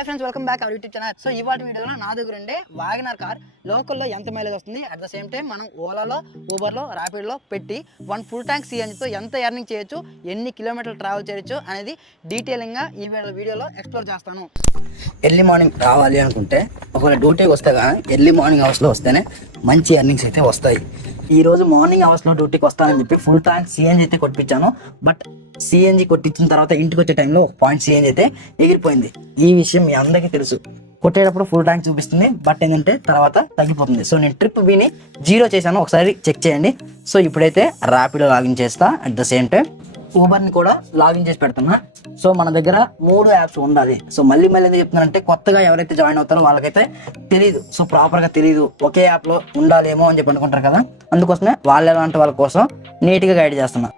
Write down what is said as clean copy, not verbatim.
Hi friends, welcome back our YouTube channel. So ఇవాటి వీడియోలో నా దగ్గర ఉండే వాగనర్ కార్ లోకల్లో ఎంత మైలేజ్ వస్తుంది, అట్ ద సేమ్ టైం మనం ఓలాలో, ఊబర్లో, ర్యాపిడ్లో పెట్టి ఫుల్ ట్యాంక్ సిఎన్జితో ఎంత ఎర్నింగ్ చేయొచ్చు, ఎన్ని కిలోమీటర్లు ట్రావెల్ చేయొచ్చు అనేది డీటెయిలింగ్గా ఈ వీడియోలో ఎక్స్ప్లోర్ చేస్తాను. ఎర్లీ మార్నింగ్ రావాలి అనుకుంటే ఒకవేళ డ్యూటీకి వస్తే కానీ ఎర్లీ మార్నింగ్ అవర్స్లో వస్తేనే మంచి ఎర్నింగ్స్ అయితే వస్తాయి. ఈ రోజు మార్నింగ్ అవర్స్లో డ్యూటీకి వస్తానని చెప్పి ఫుల్ ట్యాంక్ సిఎన్జి అయితే కొట్టించాను. బట్ సిఎన్జి కొట్టించిన తర్వాత ఇంటికి వచ్చే టైంలో ఒక పాయింట్ సిఎన్జి అయితే ఎగిరిపోయింది. ఈ విషయం మీ అందరికీ తెలుసు. కొట్టేటప్పుడు ఫుల్ ట్యాంక్ చూపిస్తుంది, బట్ ఏంటంటే తర్వాత తగ్గిపోతుంది. సో నేను ట్రిప్ బిని 0 చేశాను, ఒకసారి చెక్ చేయండి. సో ఇప్పుడైతే ర్యాపిడో లాగిన్ చేస్తా, అట్ ద సేమ్ టైం ఊబర్ని కూడా లాగిన్ చేసి పెడుతున్నా. సో మన దగ్గర 3 యాప్స్ ఉండాలి. సో మళ్ళీ ఎందుకు చెప్తున్నానంటే కొత్తగా ఎవరైతే జాయిన్ అవుతారో వాళ్ళకైతే తెలియదు, సో ప్రాపర్గా తెలియదు, ఒకే యాప్లో ఉండాలేమో అని చెప్పి అనుకుంటారు కదా. అందుకోసమే వాళ్ళ ఎలాంటి వాళ్ళ కోసం నీట్గా గైడ్ చేస్తున్నా.